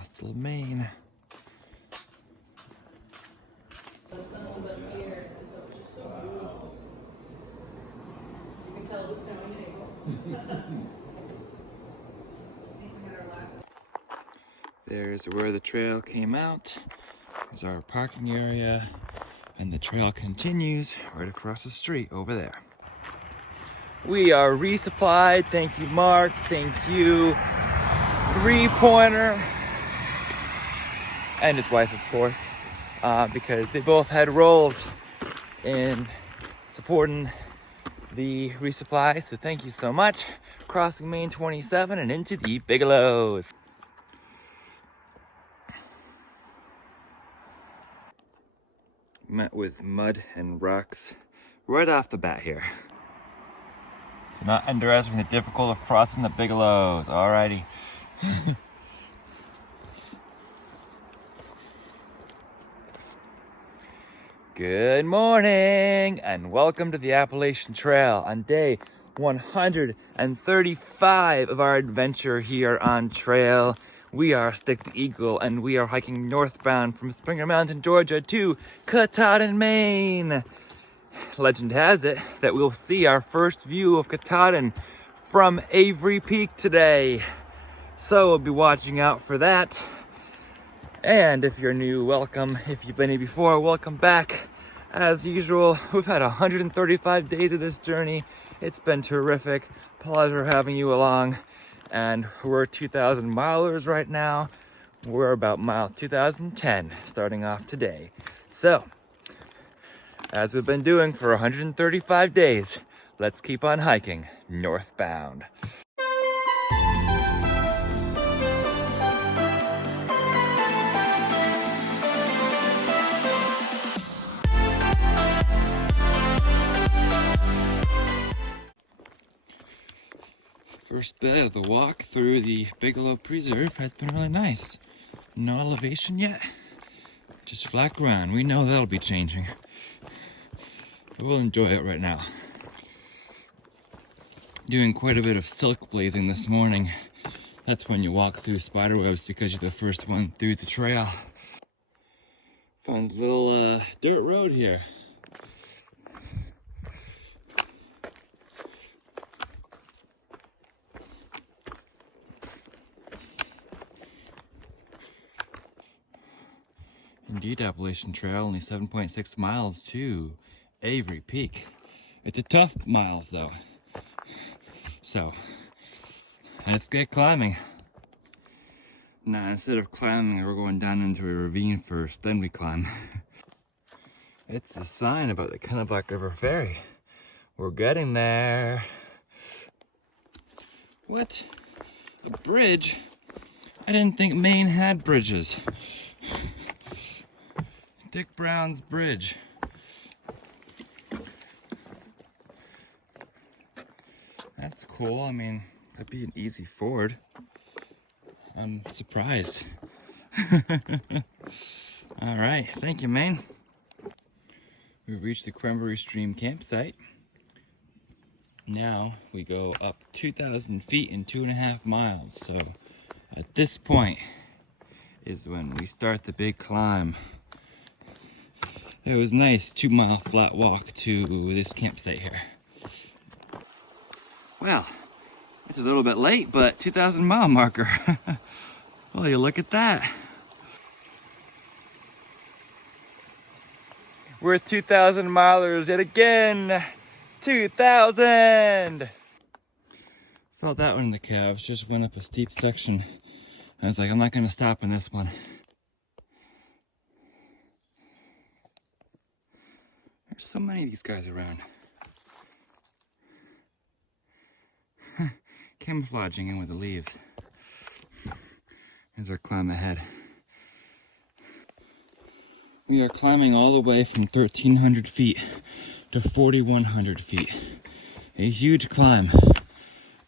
Coastal Maine. The sun was up here, and so it's just so beautiful. You can tell it was snowing in April. There's where the trail came out. There's our parking area, and the trail continues right across the street over there. We are resupplied. Thank you, Mark. Thank you, 3-pointer, and his wife, of course, because they both had roles in supporting the resupply. So thank you so much. Crossing Main 27 and into the Bigelows. Met with mud and rocks right off the bat here. Do not underestimate the difficulty of crossing the Bigelows. Alrighty. Good morning and welcome to the Appalachian Trail on day 135 of our adventure here on trail. We are Stick the Eagle and we are hiking northbound from Springer Mountain, Georgia to Katahdin, Maine. Legend has it that we'll see our first view of Katahdin from Avery Peak today. So we'll be watching out for that. And if you're new, welcome. If you've been here before, welcome back. As usual, we've had 135 days of this journey. It's been terrific. Pleasure having you along. And we're 2,000 milers right now. We're about mile 2010 starting off today. So, as we've been doing for 135 days, let's keep on hiking northbound. First bit of the walk through the Bigelow Preserve has been really nice. No elevation yet, just flat ground. We know that'll be changing. But we'll enjoy it right now. Doing quite a bit of silk blazing this morning. That's when you walk through spider webs because you're the first one through the trail. Found a little dirt road here. Indeed, Appalachian Trail, only 7.6 miles to Avery Peak. It's a tough miles though. So, let's get climbing. Now, instead of climbing, we're going down into a ravine first, then we climb. It's a sign about the Kennebec River Ferry. We're getting there. What? A bridge? I didn't think Maine had bridges. Dick Brown's Bridge. That's cool. I mean, that'd be an easy ford. I'm surprised. All right, thank you, Maine. We've reached the Cranberry Stream campsite. Now we go up 2,000 feet in 2.5 miles. So at this point is when we start the big climb. It was nice 2-mile flat walk to this campsite here. Well, it's a little bit late, but 2,000 mile marker. Well, you look at that. We're 2,000 milers yet again. 2,000! Felt that one in the calves, just went up a steep section. I was like, I'm not gonna stop in this one. There's so many of these guys around. Camouflaging in with the leaves. Here's our climb ahead. We are climbing all the way from 1,300 feet to 4,100 feet. A huge climb.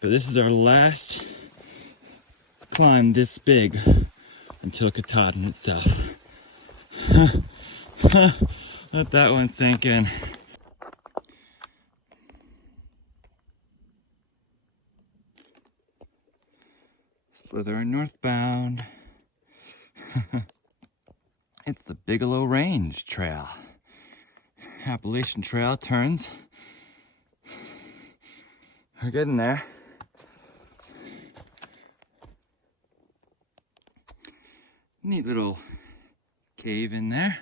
But this is our last climb this big until Katahdin itself. Let that one sink in. Slithering northbound. It's the Bigelow Range Trail. Appalachian Trail turns. We're getting there. Neat little cave in there.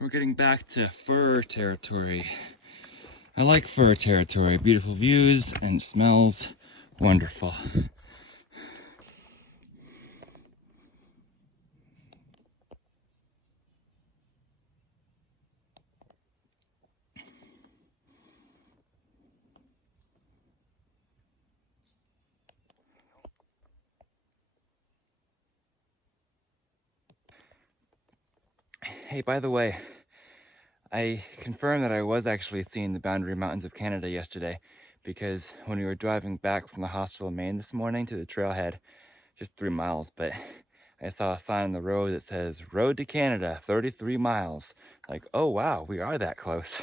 We're getting back to fir territory. I like fir territory. Beautiful views and it smells wonderful. Hey, by the way, I confirmed that I was actually seeing the Boundary Mountains of Canada yesterday, because when we were driving back from the hospital in Maine this morning to the trailhead, just 3 miles, but I saw a sign on the road that says Road to Canada, 33 miles. Like, oh wow, we are that close.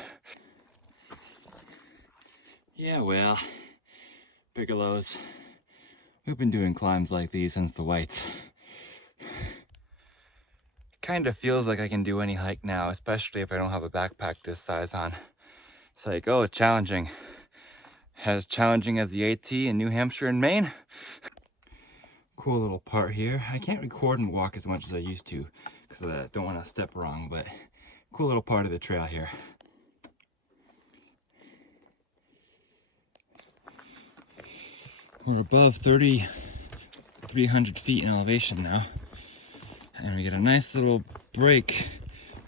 Yeah, well, Bigelows. We've been doing climbs like these since the whites. Kind of feels like I can do any hike now, especially if I don't have a backpack this size on. It's like, oh, challenging. As challenging as the AT in New Hampshire and Maine. Cool little part here. I can't record and walk as much as I used to because I don't want to step wrong, but cool little part of the trail here. We're above 3,300 feet in elevation now. And we get a nice little break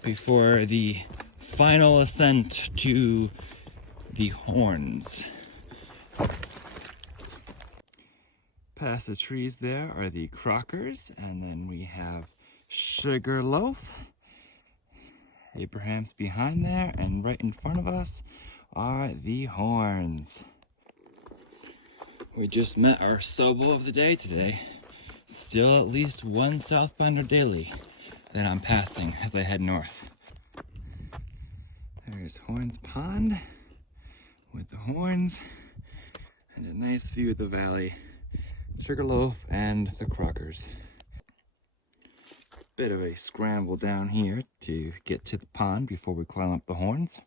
before the final ascent to the horns. Past the trees there are the Crockers, and then we have Sugarloaf. Abraham's behind there, and right in front of us are the horns. We just met our Sobo of the day today. Still at least one southbounder daily that I'm passing as I head north. There's Horns Pond with the horns and a nice view of the valley, Sugarloaf and the Crockers. Bit of a scramble down here to get to the pond before we climb up the horns.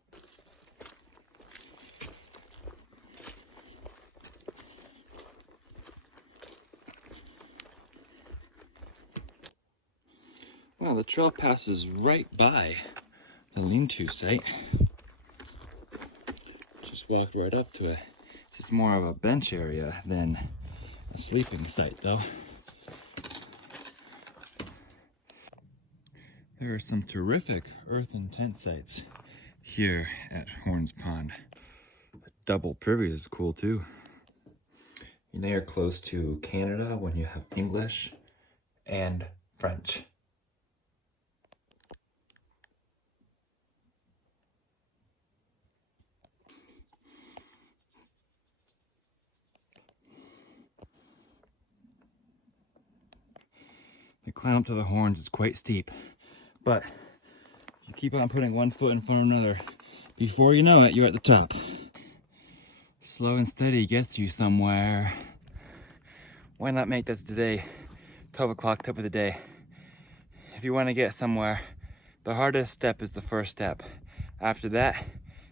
Well, the trail passes right by the lean-to site. Just walked right up to it. It's just more of a bench area than a sleeping site, though. There are some terrific earthen tent sites here at Horns Pond. The double privy is cool, too. You know you're close to Canada when you have English and French. The climb up to the horns is quite steep, but you keep on putting one foot in front of another. Before you know it, you're at the top. Slow and steady gets you somewhere. Why not make this today 12 o'clock tip of the day? If you want to get somewhere, the hardest step is the first step. After that,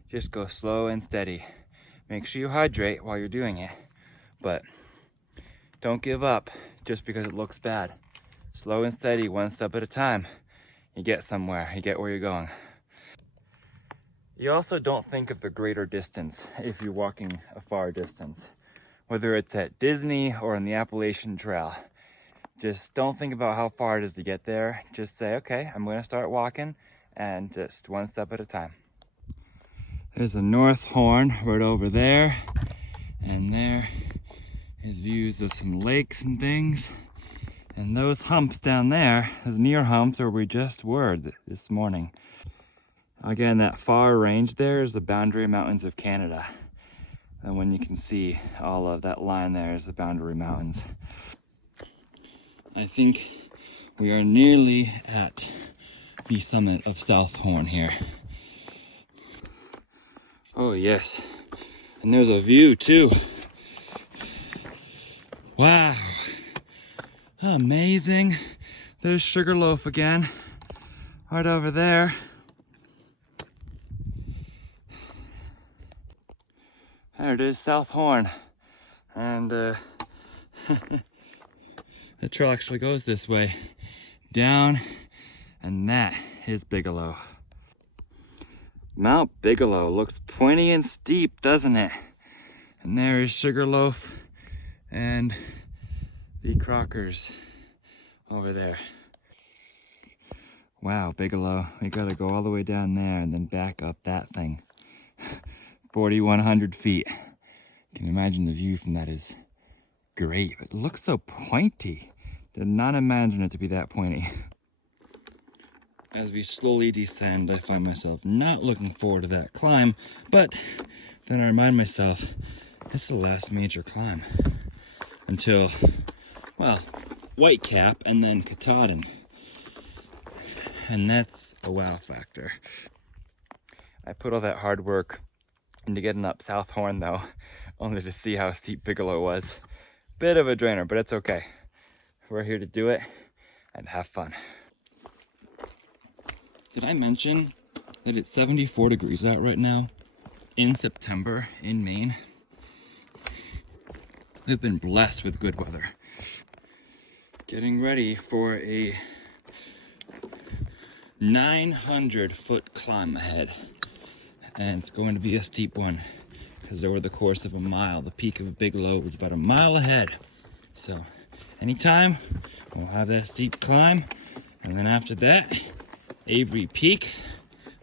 just go slow and steady. Make sure you hydrate while you're doing it, but don't give up just because it looks bad. Slow and steady, one step at a time. You get somewhere, you get where you're going. You also don't think of the greater distance if you're walking a far distance, whether it's at Disney or on the Appalachian Trail. Just don't think about how far it is to get there. Just say, okay, I'm gonna start walking, and just one step at a time. There's the North Horn right over there, and there is views of some lakes and things. And those humps down there, those near humps where we just were this morning. Again, that far range there is the Boundary Mountains of Canada. And when you can see all of that line there is the Boundary Mountains. I think we are nearly at the summit of South Horn here. Oh yes, and there's a view too. Wow. Amazing. There's Sugarloaf again, right over there. There it is, South Horn. And the trail actually goes this way, down, and that is Bigelow. Mount Bigelow looks pointy and steep, doesn't it? And there is Sugarloaf and the Crockers over there. Wow, Bigelow, we gotta go all the way down there and then back up that thing. 4,100 feet. Can you imagine the view from that is great, but it looks so pointy. Did not imagine it to be that pointy. As we slowly descend, I find myself not looking forward to that climb, but then I remind myself, it's the last major climb until, well, Whitecap and then Katahdin. And that's a wow factor. I put all that hard work into getting up South Horn though, only to see how steep Bigelow was. Bit of a drainer, but it's okay. We're here to do it and have fun. Did I mention that it's 74 degrees out right now in September in Maine? We've been blessed with good weather. Getting ready for a 900-foot climb ahead. And it's going to be a steep one because over the course of a mile, the peak of Bigelow was about a mile ahead. So anytime we'll have that steep climb, and then after that, Avery Peak,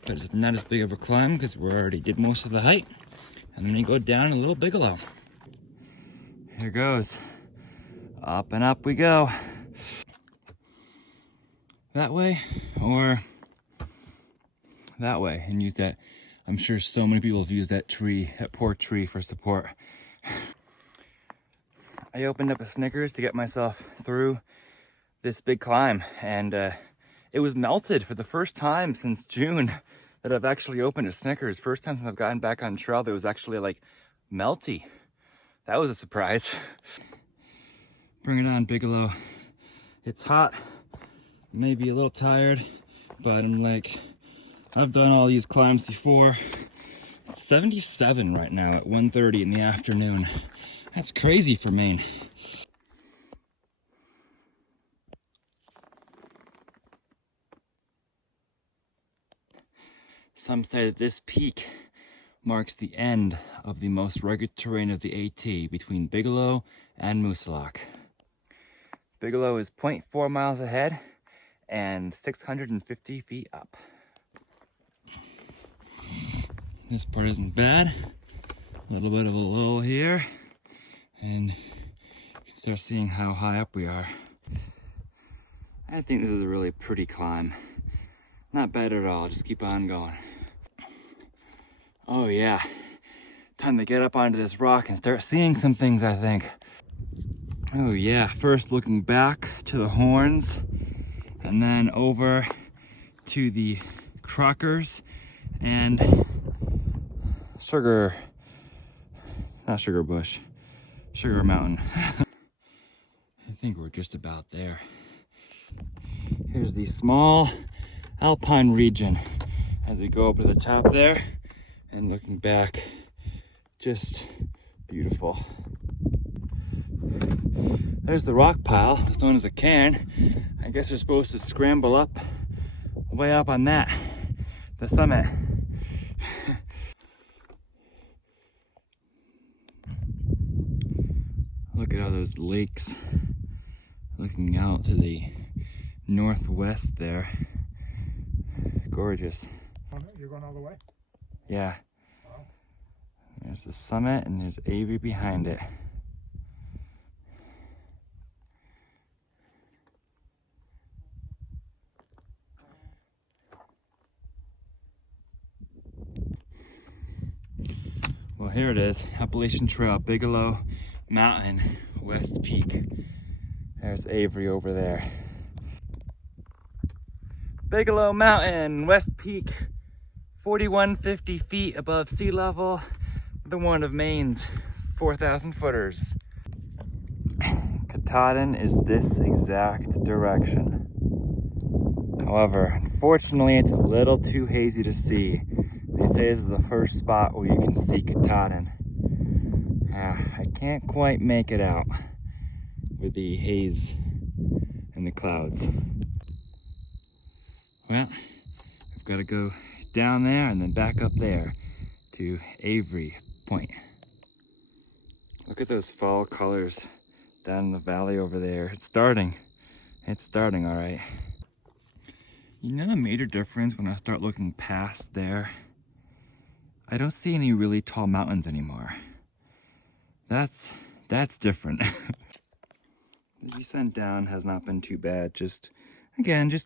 but it's not as big of a climb because we already did most of the height. And then we go down a little Bigelow. Here goes. Up and up we go. That way or that way, and use that. I'm sure so many people have used that tree, that poor tree, for support. I opened up a Snickers to get myself through this big climb, and it was melted for the first time since June that I've actually opened a Snickers. First time since I've gotten back on trail that was actually like melty. That was a surprise. Bring it on, Bigelow. It's hot, maybe a little tired, but I'm like, I've done all these climbs before. It's 77 right now at 1:30 in the afternoon. That's crazy for Maine. Some say that this peak marks the end of the most rugged terrain of the AT between Bigelow and Moosilauke. Bigelow is 0.4 miles ahead and 650 feet up. This part isn't bad. A little bit of a lull here, and you can start seeing how high up we are. I think this is a really pretty climb. Not bad at all, just keep on going. Oh yeah, time to get up onto this rock and start seeing some things, I think. Oh yeah, first looking back to the horns, and then over to the Crockers and Sugar Mountain. I think we're just about there. Here's the small alpine region as we go up to the top there, and looking back, just beautiful. There's the rock pile, it's known as a cairn. I guess you're supposed to scramble up, way up on that, the summit. Look at all those lakes looking out to the northwest there. Gorgeous. You're going all the way? Yeah. Wow. There's the summit and there's Avery behind it. Well, here it is, Appalachian Trail, Bigelow Mountain, West Peak. There's Avery over there. Bigelow Mountain, West Peak, 4,150 feet above sea level, the one of Maine's 4,000 footers. Katahdin is this exact direction. However, unfortunately, it's a little too hazy to see. They say this is the first spot where you can see Katahdin. I can't quite make it out with the haze and the clouds. Well, I've got to go down there and then back up there to Avery Point. Look at those fall colors down in the valley over there. It's starting all right. You know the major difference when I start looking past there? I don't see any really tall mountains anymore. That's different. The descent down has not been too bad. Just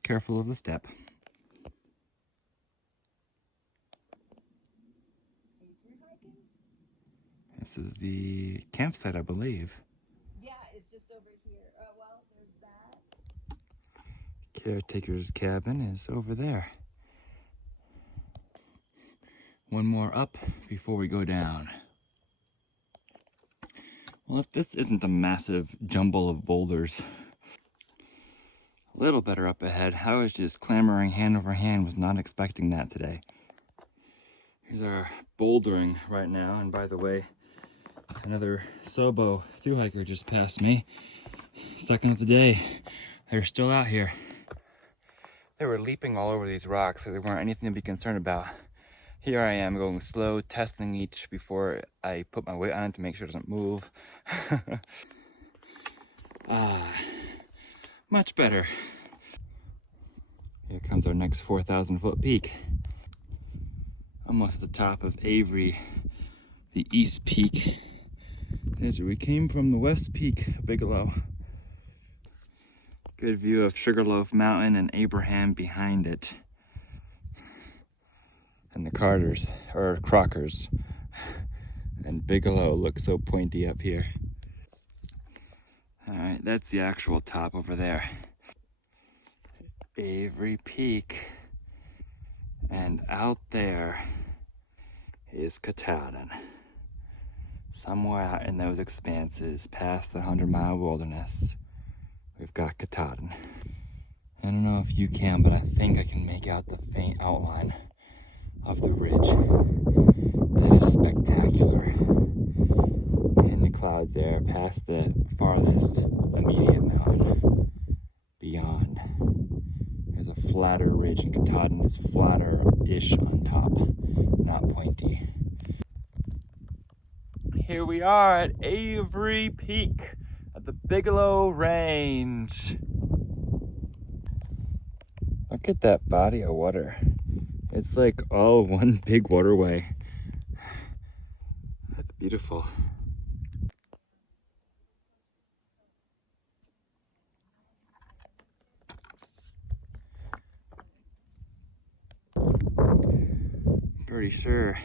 careful of the step. This is the campsite, I believe. Yeah, it's just over here. Well, there's that. Caretaker's cabin is over there. One more up before we go down. Well, if this isn't a massive jumble of boulders, a little better up ahead. I was just clambering hand over hand, was not expecting that today. Here's our bouldering right now, and by the way, another Sobo thru-hiker just passed me. Second of the day. They're still out here. They were leaping all over these rocks, so they weren't anything to be concerned about. Here I am going slow, testing each before I put my weight on it to make sure it doesn't move. Much better. Here comes our next 4,000 foot peak. Almost at the top of Avery, the east peak. As we came from the west peak, Bigelow. Good view of Sugarloaf Mountain and Abraham behind it. And the Crockers. And Bigelow looks so pointy up here. All right, that's the actual top over there. Avery Peak. And out there is Katahdin. Somewhere out in those expanses, past the 100-mile wilderness, we've got Katahdin. I don't know if you can, but I think I can make out the faint outline of the ridge. That is spectacular. In the clouds there, past the farthest immediate mountain. Beyond, there's a flatter ridge, and Katahdin is flatter-ish on top, not pointy. Here we are at Avery Peak at the Bigelow Range. Look at that body of water. It's like all one big waterway. That's beautiful. Pretty sure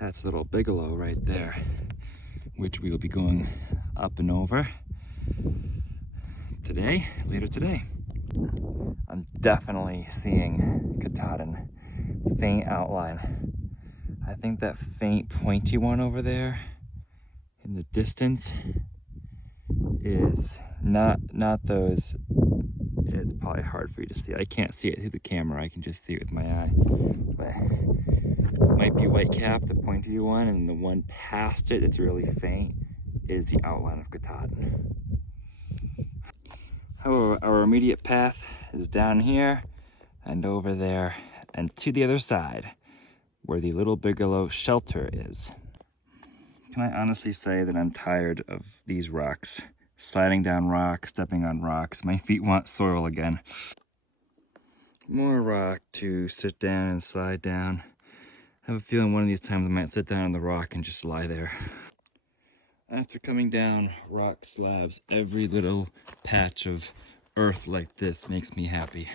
that's little Bigelow right there, which we will be going up and over later today. I'm definitely seeing Katahdin, faint outline. I think that faint pointy one over there in the distance is not those. It's probably hard for you to see. I can't see it through the camera. I can just see it with my eye. But it might be Whitecap, the pointy one, and the one past it that's really faint is the outline of Katahdin. However, our immediate path is down here and over there and to the other side where the little Bigelow shelter is. Can I honestly say that I'm tired of these rocks? Sliding down rocks, stepping on rocks. My feet want soil again. More rock to sit down and slide down. I have a feeling one of these times I might sit down on the rock and just lie there. After coming down rock slabs, every little patch of earth like this makes me happy.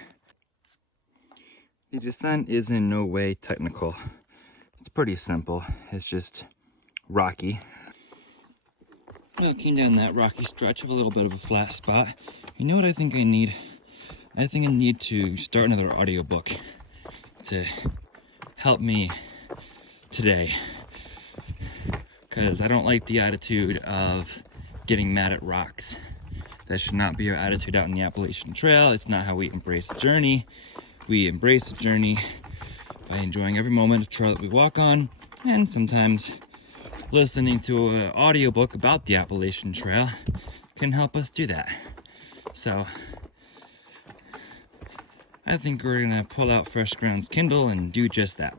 The descent is in no way technical. It's pretty simple. It's just rocky. Well, I came down that rocky stretch of a little bit of a flat spot. You know what I think I need? I think I need to start another audiobook to help me today. Because I don't like the attitude of getting mad at rocks. That should not be our attitude out in the Appalachian Trail. It's not how we embrace the journey. We embrace the journey by enjoying every moment of trail that we walk on, and sometimes listening to an audiobook about the Appalachian Trail can help us do that. So I think we're gonna pull out Fresh Ground's Kindle and do just that.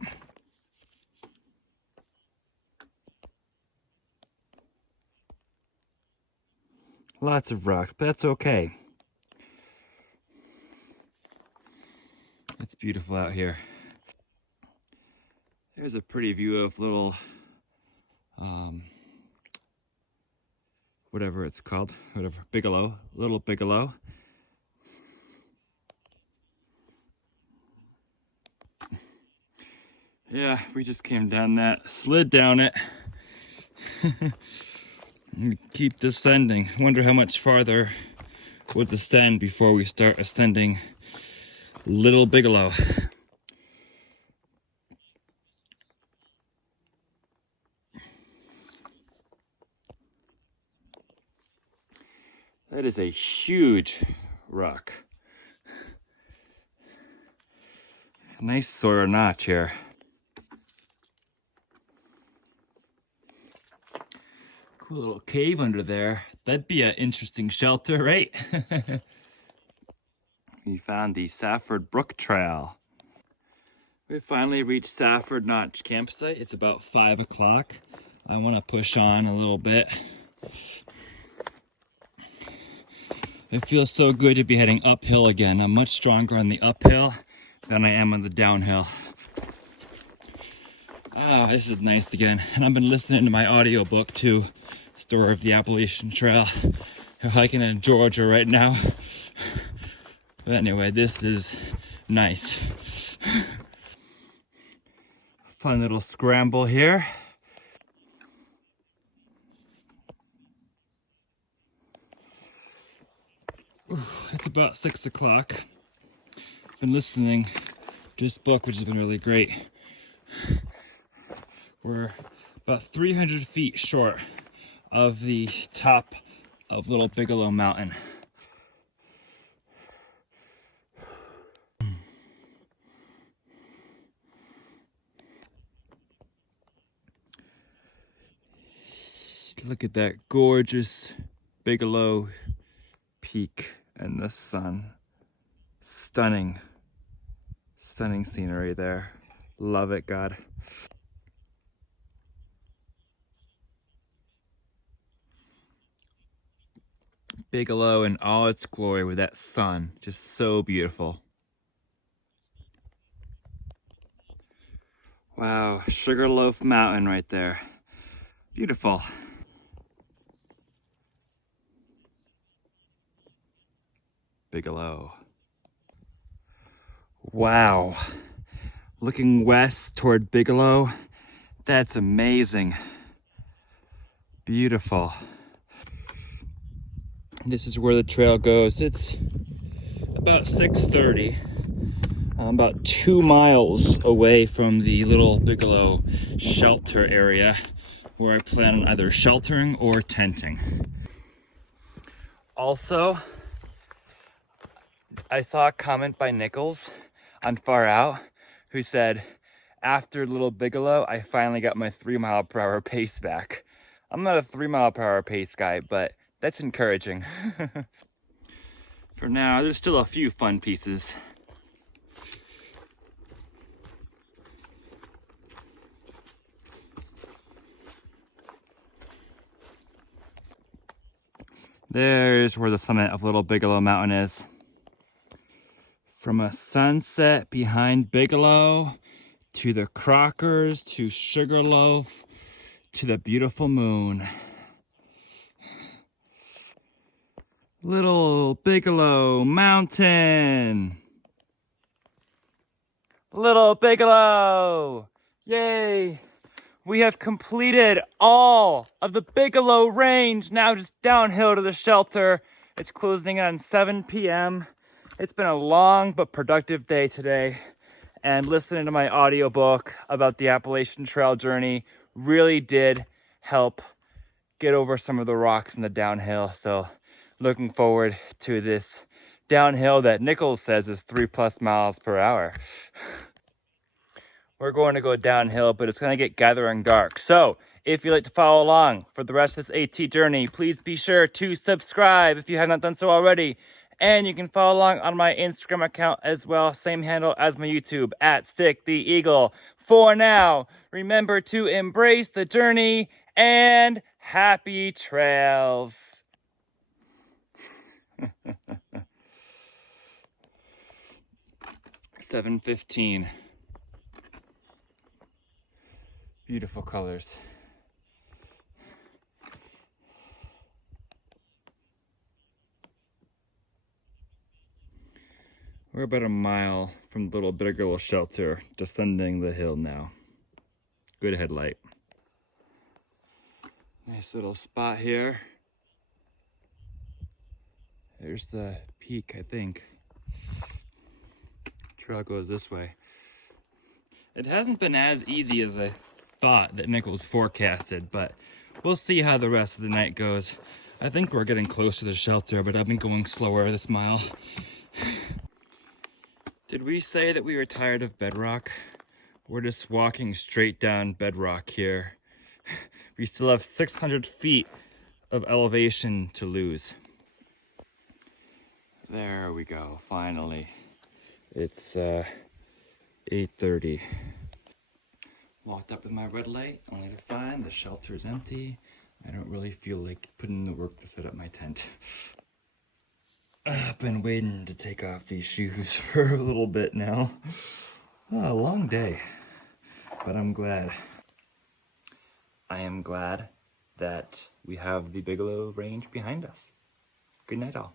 Lots of rock, but that's okay. It's beautiful out here. There's a pretty view of little, whatever it's called, Bigelow, little Bigelow. Yeah, we just came down that, slid down it. We keep descending. Wonder how much farther we'll descend before we start ascending Little Bigelow. That is a huge rock. Nice Sawyer notch here. Cool little cave under there. That'd be an interesting shelter, right? We found the Safford Brook Trail. We finally reached Safford Notch campsite. It's about 5 o'clock. I want to push on a little bit. It feels so good to be heading uphill again. I'm much stronger on the uphill than I am on the downhill. Ah, this is nice again. And I've been listening to my audiobook too. Story of the Appalachian Trail. I'm hiking in Georgia right now. But anyway, this is nice. Fun little scramble here. It's about 6 o'clock. Been listening to this book, which has been really great. We're about 300 feet short of the top of Little Bigelow Mountain. Look at that gorgeous Bigelow peak and the sun. Stunning, stunning scenery there. Love it, God. Bigelow in all its glory with that sun, just so beautiful. Wow, Sugarloaf Mountain right there. Beautiful. Bigelow. Wow. Looking west toward Bigelow, that's amazing. Beautiful. This is where the trail goes. It's about 6:30. I'm about 2 miles away from the Little Bigelow shelter area where I plan on either sheltering or tenting. Also, I saw a comment by Nichols on Far Out who said, after Little Bigelow, I finally got my 3-mile-per-hour pace back. I'm not a 3-mile-per-hour pace guy, but that's encouraging. For now, there's still a few fun pieces. There's where the summit of Little Bigelow Mountain is. From a sunset behind Bigelow, to the Crockers, to Sugarloaf, to the beautiful moon. Little Bigelow Mountain. Little Bigelow! Yay! We have completed all of the Bigelow range, now just downhill to the shelter. It's closing on 7 p.m. It's been a long but productive day today, and listening to my audiobook about the Appalachian Trail journey really did help get over some of the rocks in the downhill. So looking forward to this downhill that Nichols says is 3+ miles per hour. We're going to go downhill, but it's going to get gathering dark. So if you'd like to follow along for the rest of this AT journey, please be sure to subscribe if you have not done so already. And you can follow along on my Instagram account as well, same handle as my YouTube, @StickTheEagle. For now, remember to embrace the journey and happy trails. 7:15. Beautiful colors. We're about a mile from the little Bigelow shelter, descending the hill now. Good headlight. Nice little spot here. There's the peak, I think. Trail goes this way. It hasn't been as easy as I thought that Nichols forecasted, but we'll see how the rest of the night goes. I think we're getting close to the shelter, but I've been going slower this mile. Did we say that we were tired of bedrock? We're just walking straight down bedrock here. We still have 600 feet of elevation to lose. There we go, finally. It's 8:30. Walked up with my red light, only to find the shelter is empty. I don't really feel like putting in the work to set up my tent. I've been waiting to take off these shoes for a little bit now. Oh, a long day, but I'm glad. I am glad that we have the Bigelow range behind us. Good night, all.